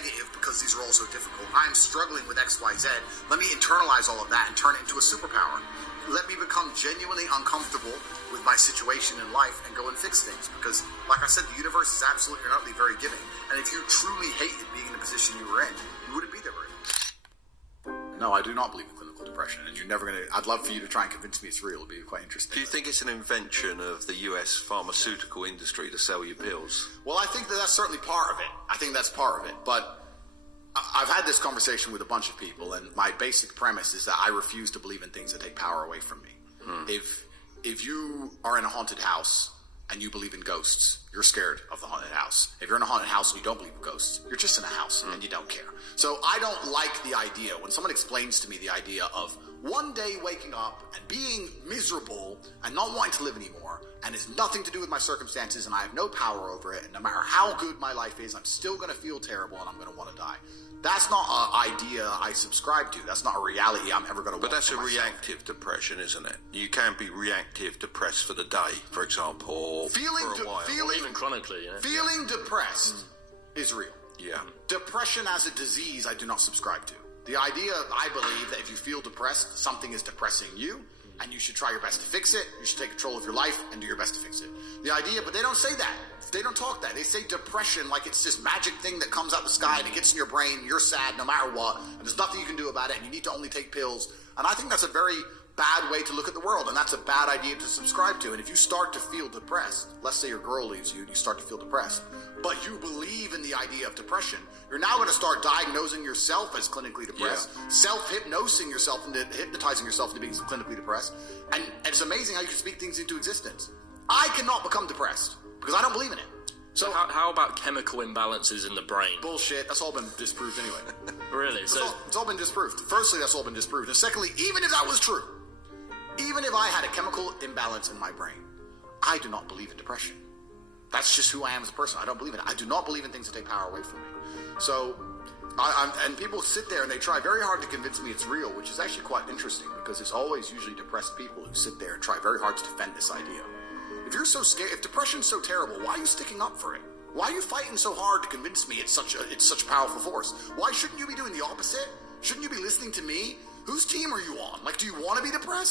negative because these are all so difficult. I'm struggling with X, Y, Z. Let me internalize all of that and turn it into a superpower. Let me become genuinely uncomfortable with my situation in life and go and fix things. Because, like I said, the universe is absolutely and utterly very giving. And if you truly hated being in the position you were in, you wouldn't be there very long. No, I do not believe in clinical depression, and you're never going to... I'd love for you to try and convince me it's real. It'd be quite interesting. Do you think it's an invention of the US pharmaceutical industry to sell you pills? Well, I think that that's certainly part of it. I think that's part of it. But I've had this conversation with a bunch of people, and my basic premise is that I refuse to believe in things that take power away from me. If you are in a haunted house and you believe in ghosts, you're scared of the haunted house. If you're in a haunted house and you don't believe in ghosts, you're just in a house and you don't care. So I don't like the idea, when someone explains to me the idea of one day waking up and being miserable and not wanting to live anymore, and it's nothing to do with my circumstances and I have no power over it, and no matter how good my life is, I'm still going to feel terrible and I'm going to want to die. That's not an idea I subscribe to. That's not a reality I'm ever going to want. But that's a reactive depression, isn't it? You can be reactive depressed for the day, for example, or for a while. Or even chronically. Yeah. Feeling depressed is real. Yeah. Depression as a disease, I do not subscribe to. The idea, I believe, that if you feel depressed, something is depressing you, and you should try your best to fix it. You should take control of your life and do your best to fix it. The idea, but they don't say that. They don't talk that. They say depression like it's this magic thing that comes out the sky and it gets in your brain, and you're sad no matter what, and there's nothing you can do about it, and you need to only take pills. And I think that's a very bad way to look at the world, and that's a bad idea to subscribe to. And if you start to feel depressed, let's say your girl leaves you and you start to feel depressed, but you believe in the idea of depression, you're now going to start diagnosing yourself as clinically depressed, self-hypnosing yourself into hypnotizing yourself into being clinically depressed. And it's amazing how you can speak things into existence. I cannot become depressed because I don't believe in it. So how about chemical imbalances in the brain? Bullshit. That's all been disproved anyway. Really? It's all been disproved. Firstly, that's all been disproved. And secondly, even if that was true, even if I had a chemical imbalance in my brain, I do not believe in depression. That's just who I am as a person. I don't believe in it. I do not believe in things that take power away from me. So, and people sit there and they try very hard to convince me it's real, which is actually quite interesting because it's always usually depressed people who sit there and try very hard to defend this idea. If you're so scared, if depression's so terrible, why are you sticking up for it? Why are you fighting so hard to convince me it's such a powerful force? Why shouldn't you be doing the opposite? Shouldn't you be listening to me? Whose team are you on? Like, do you want to be depressed?